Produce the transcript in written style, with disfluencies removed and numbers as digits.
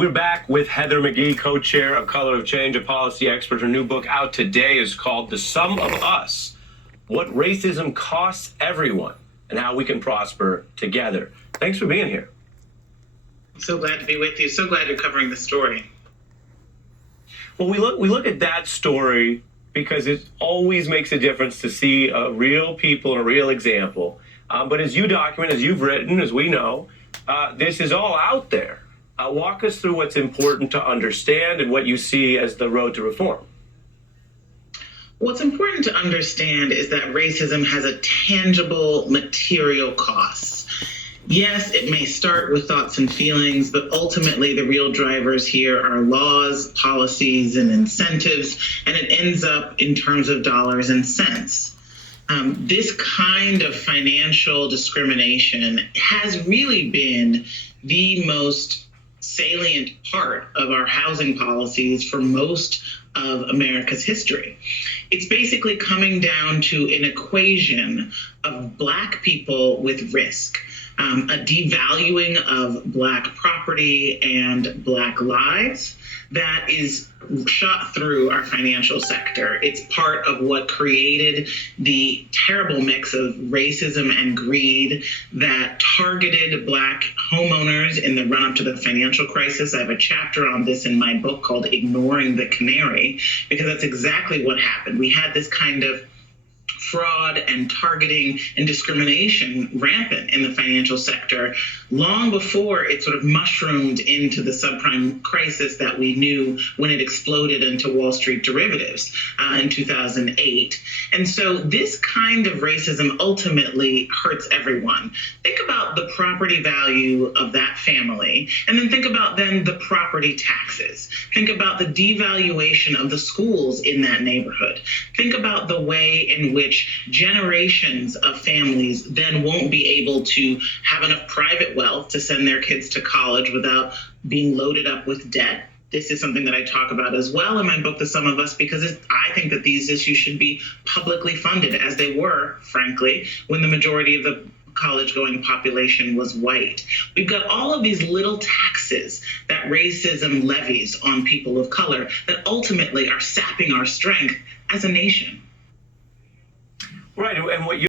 We're back with Heather McGhee, co-chair of Color of Change, a policy expert. Her new book out today is called The Sum of Us: What Racism Costs Everyone and How We Can Prosper Together. Thanks for being here. So glad to be with you. So glad you're covering the story. Well, we look at that story because it always makes a difference to see a real people and a real example. But as you document, as you've written, as we know, this is all out there. Walk us through what's important to understand and what you see as the road to reform. What's important to understand is that racism has a tangible material cost. Yes, it may start with thoughts and feelings, but ultimately the real drivers here are laws, policies, and incentives, and it ends up in terms of dollars and cents. This kind of financial discrimination has really been the most salient part of our housing policies for most of America's history. It's basically coming down to an equation of Black people with risk, a devaluing of Black property and Black lives that is shot through our financial sector. It's part of what created the terrible mix of racism and greed that targeted Black homeowners in the run-up to the financial crisis. I have a chapter on this in my book called Ignoring the Canary, because that's exactly what happened. We had this kind of fraud and targeting and discrimination rampant in the financial sector long before it sort of mushroomed into the subprime crisis that we knew when it exploded into Wall Street derivatives in 2008. And so this kind of racism ultimately hurts everyone. Think about the property value of that family, and then think about then the property taxes. Think about the devaluation of the schools in that neighborhood. Think about the way in which generations of families then won't be able to have enough private wealth to send their kids to college without being loaded up with debt. This is something that I talk about as well in my book, The Sum of Us, because I think that these issues should be publicly funded, as they were, frankly, when the majority of the college-going population was white. We've got all of these little taxes that racism levies on people of color that ultimately are sapping our strength as a nation. Right, and what you